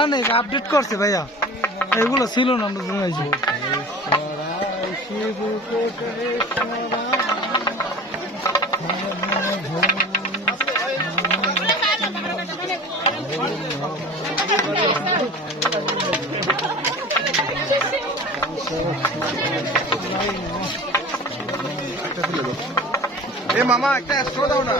অনেক আপডেট করছে ভাইয়া, এগুলো ছিল না আমরা শুনেছি। এ মামা একটা 100 দাও না।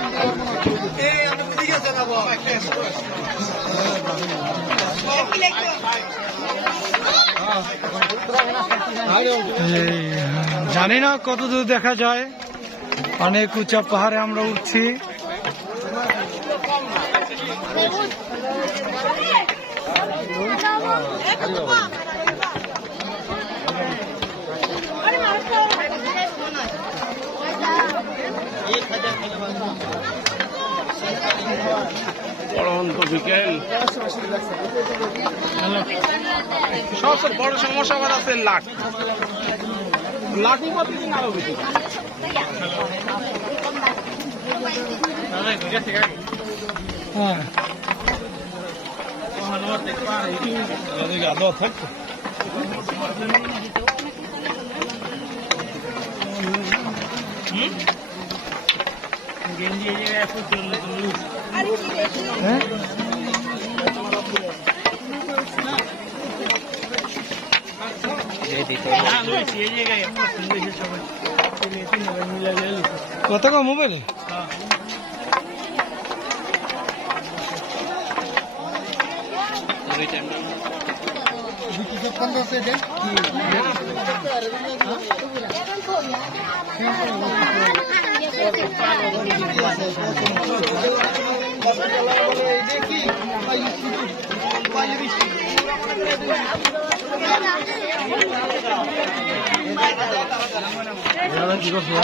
জানি না কত দূর দেখা যায়, অনেক উঁচা পাহাড়ে আমরা উঠছি। পরন্ত বিকেল। সবচেয়ে বড় সমস্যা আমার আছে লাঠি পাচ্ছি না আরো বেশি। হ্যাঁ হ্যাঁ কত কম মোবাইল কি করছো?